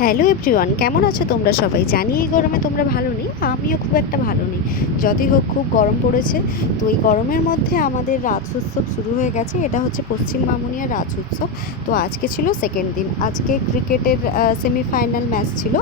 Hello everyone, কেমন আছো তোমরা সবাই? জানি এই গরমে তোমরা ভালো নেই, আমিও খুব একটা ভালো নেই। যতই হোক খুব গরম পড়েছে। তো এই গরমের মধ্যে আমাদের রাজ উৎসব শুরু হয়ে গেছে। এটা হচ্ছে পশ্চিম বামুনিয়া রাজ উৎসব। তো আজকে ছিল সেকেন্ড দিন। আজকে ক্রিকেটের সেমিফাইনাল ম্যাচ ছিল।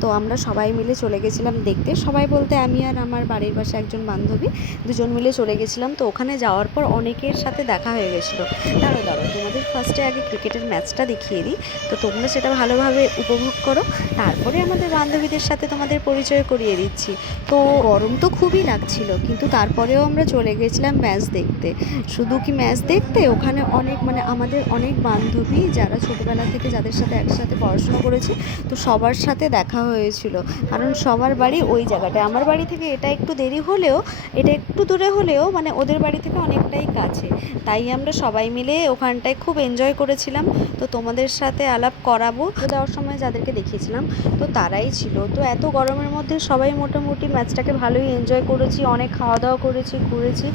তো আমরা সবাই মিলে চলে গেছিলাম দেখতে। সবাই বলতে আমি আর আমার বাড়ির পাশে একজন বান্ধবী দুজন মিলে চলে গেছিলাম। তো ওখানে যাওয়ার পর অনেকের সাথে দেখা হয়ে গেছিলো। দাঁড়াও তোমাদের ফার্স্টে আগে ক্রিকেটের ম্যাচটা দেখিয়ে দিই। তো তোমরা সেটা ভালোভাবে উপভোগ করো, তারপরে আমাদের বান্ধবীদের সাথে তোমাদের পরিচয় করিয়ে দিচ্ছি। তো গরম তো খুবই লাগছিল, কিন্তু তারপরেও আমরা চলে গেছিলাম ম্যাচ দেখতে। শুধু কি ম্যাচ দেখতে, ওখানে অনেক আমাদের অনেক বান্ধবী যারা ছোটোবেলা থেকে যাদের সাথে একসাথে পড়াশোনা করেছি, তো সবার সাথে দেখা হয়েছিল। কারণ সবার বাড়ি ওই জায়গাটায়। আমার বাড়ি থেকে এটা একটু দেরি হলেও, এটা একটু দূরে হলেও ওদের বাড়ি থেকে অনেকটাই কাছে। তাই আমরা সবাই মিলে ওখানটায় খুব এনজয় করেছিলাম। তো তোমাদের সাথে আলাপ করাবো। যাওয়ার সময় যাদেরকে দেখিয়েছিলাম তো তারাই ছিল। তো এত গরমের মধ্যে সবাই মোটামুটি ম্যাচটাকে ভালোই এনজয় করেছি, অনেক খাওয়া দাওয়া করেছি, ঘুরেছি।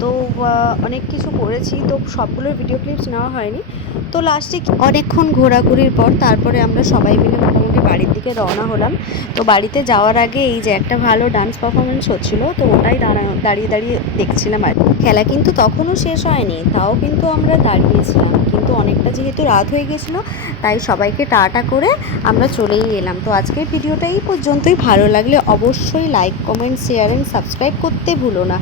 তো অনেক কিছু করেছি। তো সবগুলোর ভিডিও ক্লিপস নেওয়া হয়নি। তো লাস্টে অনেকক্ষণ ঘোরাঘুরির পর তারপরে আমরা সবাই মিলে মোটামুটি বাড়ির দিকে রওনা হলাম। তো বাড়িতে যাওয়ার আগে এই যে একটা ভালো ডান্স পারফরমেন্স হচ্ছিলো, তো ওটাই দাঁড়িয়ে দাঁড়িয়ে দেখছিলাম। আর খেলা কিন্তু তখনও শেষ হয়নি, তাও কিন্তু আমরা দাঁড়িয়েছিলাম। কিন্তু অনেকটা যেহেতু রাত হয়ে গেছিলো, তাই সবাইকে টাটা করে আমরা চলেই এলাম। তো আজকের ভিডিওটা এই পর্যন্তই। ভালো লাগলে অবশ্যই like, comment, share and subscribe করতে ভুলো না।